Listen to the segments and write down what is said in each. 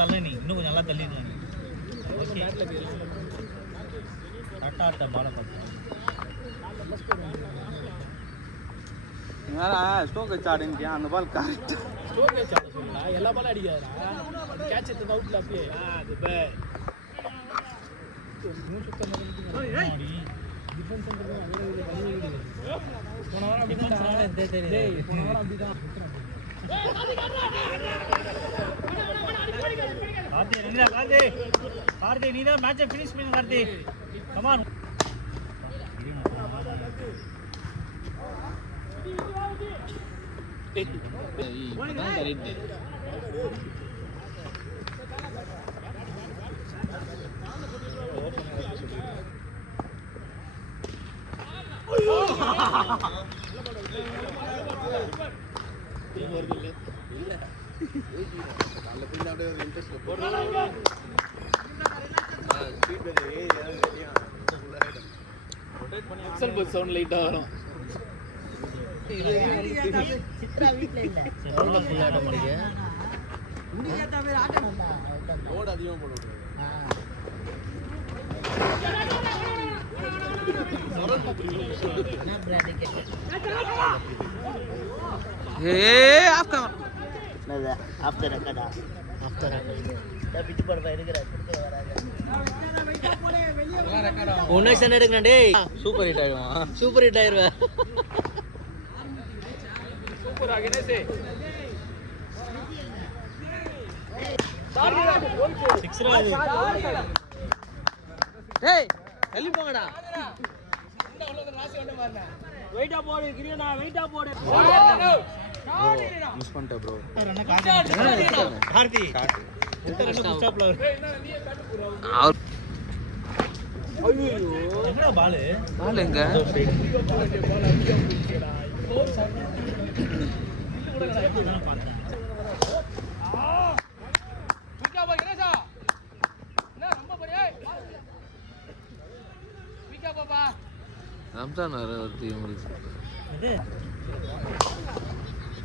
தள்ள நீ இன்னும் கொஞ்சம் நல்லா தள்ளிடுவாங்க. ஓகே கரெக்டாக இருக்க பாலை பார்த்து ஸ்டோக் வச்சு ஆடுங்க. அந்த பால் கரெக்ட் ஸ்டோக் வச்சு ஆட சொல்லா. எல்லா பாலும் அடிக்காதா. கேட்ச் எடுத்து அவுட்ல அப்படியே அது பே மூணு சுத்தம் பண்ணி டிஃபென்ஸ் பண்றது அங்க போன வாரம் அப்படி தான் டேய் போன வாரம் அப்படி தான் கார்த்தி நீ தான் மேட்சை ஃபினிஷ் பண்ணு கார்த்தி. கம் ஆன் சவுண்ட் லைட்டா வரும். சித்ரா வீட்ல இல்ல ஆட முடிய இன்னைக்கு ஏத்த பேர் ஆட்டணும்டா. லோட் அதிகமாக போடுவோம். நான் பிராண்ட் டிக்கெட் என்னது ஆஃப்டர் ரெக்கார்டா ஆஃப்டர் ரெக்கார்ட் பிட்டு போடுற இருக்குற குடுத்து வராங்க. ஒண்ணே சென்ட் எடுங்கடா டேய். சூப்பர் ஹிட் ஆயிடுவான். சூப்பர் ஹிட் ஆயிருவே. சூப்பர் ஆகினேசே 6 டேய் தள்ளி போங்கடா. இந்த அவ்வளவு ராசி வந்த மாறனே. வெயிட்டா போடு கிரியனா வெயிட்டா போடு. மிஸ் பண்ணிட்டேன் ப்ரோ. கார்த்தி எத்தனை ரன் ஸ்டாப்ல வர. ஐயோ என்னடா பால் எங்க ரம்ஜான் வருது உங்களுக்கு. இது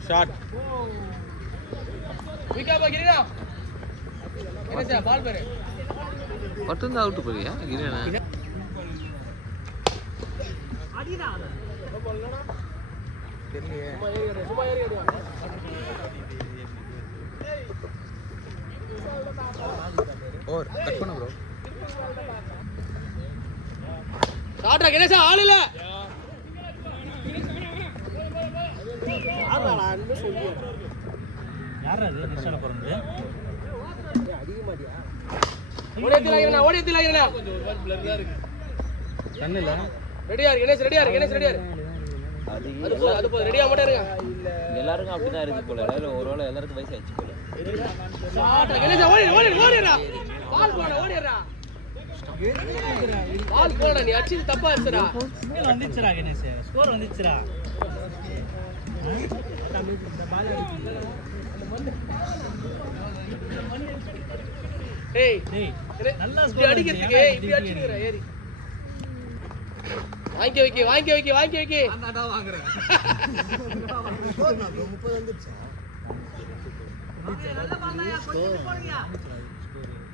ஷாட் விக்கா கிரீனா என்னடா பால் பாரு பட்டன் அவுட் போறியா கிரீனா அடிடா சும்மா ஏறி ஓர் கட் பண்ணு ப்ரோ. ஷாட்ரா கணேஷா ஆள் இல்ல. யாரா இது நிஷான போறது? ஓடியத்துல ஆகிறனா கொஞ்சம் ஒரு மாதிரி பிளர்ரா இருக்கு. கண்ணு இல்ல. ரெடியா இரு கணேஷ் ரெடியா இரு. அது போ ரெடியா மட்டும் இருங்க. எல்லாருக்கும் அப்படிதான் இருக்கு போல. ஒருவேளை எல்லாருக்கும் வயசு ஆயிடுச்சு போல. ஷாட்ரா கணேஷா ஓடிடா. பால் ஓடிடா. பால் போடா நீ அடிச்சு தப்பா அடிச்சடா. சிங்கிள் வந்துச்சுடா கணேஷ். ஸ்கோர் வந்துச்சுடா. டேய் நல்லா இப்படி அடிக்கிறதுக்கு இப்படி அடிச்சுக்கற ஏறி. வாங்கி வைக்க. அண்ணா வாங்குறேன். 30 வந்துச்சு. நல்ல பால்லையா கொஞ்சம் போடுங்க.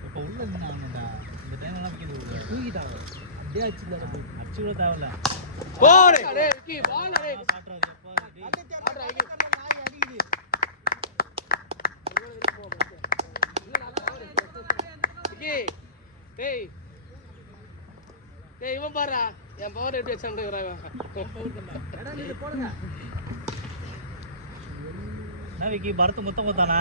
இப்ப உள்ள நின்னாங்கடா. இந்த டைம் எல்லாம் பிடிக்குது. தூக்கிட்டாங்க. அப்படியே அடிச்சுடா. அடிச்சு கூட தேவல. போடு. டேய் விக்கி பால் டேய். காட்றாது எப்பா டேய். ஆட்ரா விக்கி. நாய் அடிக்குது. விக்கி. டேய் இவன் பாருடா. என் பவர் எப்படி வச்சான்றான் இவன். எடா நீங்க போடுங்க. நான் விக்கி பரத் மொத்தம் கொத்தானா?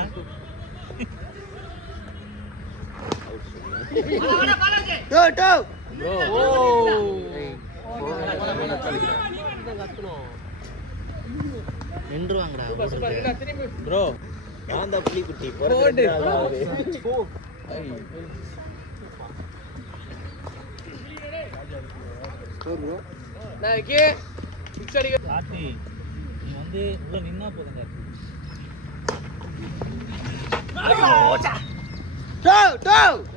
நின்றுவாங்கடா. சூப்பர் என்ன திரும்பி ப்ரோ நான் தான் புலி குட்டி போடு. நான் விக்கி சிக்ஸ் அடிக்க. கார்த்தி நீ வந்து உள்ள நின்னா போதுங்க.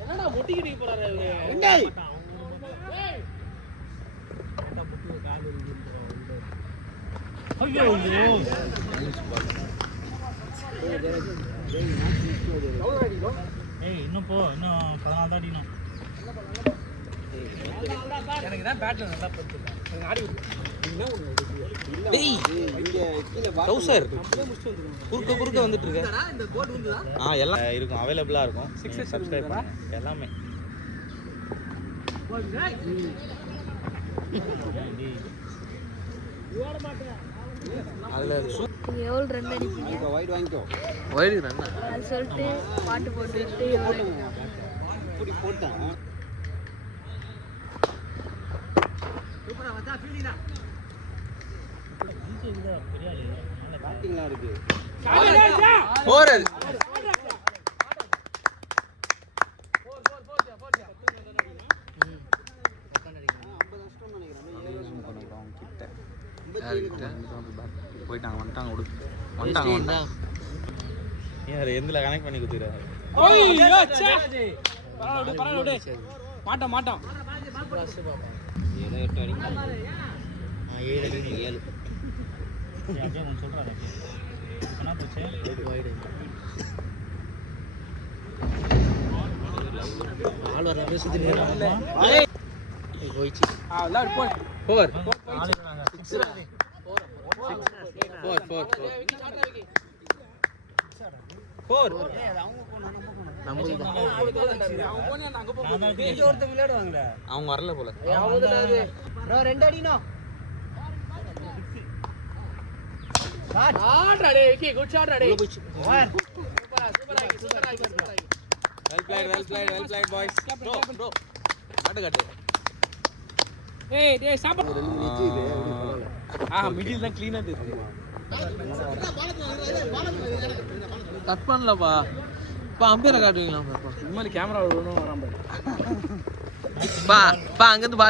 என்னடா முட்டிக்கிட்டு போறாரு இவரு. டேய் ஐயோ ஏய் இன்னும் போ இன்னும் 14 தான் அடிக்கணும். எனக்கு தான் பேட்ல நல்லா படுத்துல எனக்கு ஆடி டேய் டவுசர் குறுக்க வந்துட்டு இருக்க. இந்த கோட் வந்துதா எல்லாம் இருக்கும் அவைலபிளா இருக்கும். சப்ஸ்கிரைப் பண்ணுங்க எல்லாமே. அதுல நீங்க எவ்வளவு ரன் அடிப்பீங்க? வைட் வாங்கிக்கோ. அது சொல்லிட்டு பாட்டு போட்டுட்டு எவ்வளவு இப்படி போட்டேன். சூப்பரா வச்சா ஃபீலிங்கா பெரிய ஆளு. பேட்டிங்லாம் இருக்கு. போர் வந்துட்டாங்க எந்தில் கனெக்ட் பண்ணி கொடுத்துருக்காரு. மாட்டான் ஏதோ 8 அடிக்கும். 7. அப்படியே ஒன்று சொல்கிறாரு. என்ன போச்சு? ஆள் வர அப்படியே சுத்தி போயிடுச்சு ஃபோர் அவங்க வரல போல. ப்ரோ 2 அடினோம் good shot ready Well played boys. Bro. காட்டு. ஏய் டேய் சாப்பிடு மிடில் தான் க்ளீனா தெரியுது கட் பண்ணலப்பா. அம்பேரை காட்டுவீங்களா? இனிமேல் கேமரா ஒன்றும் வராம அங்க இருந்து பால்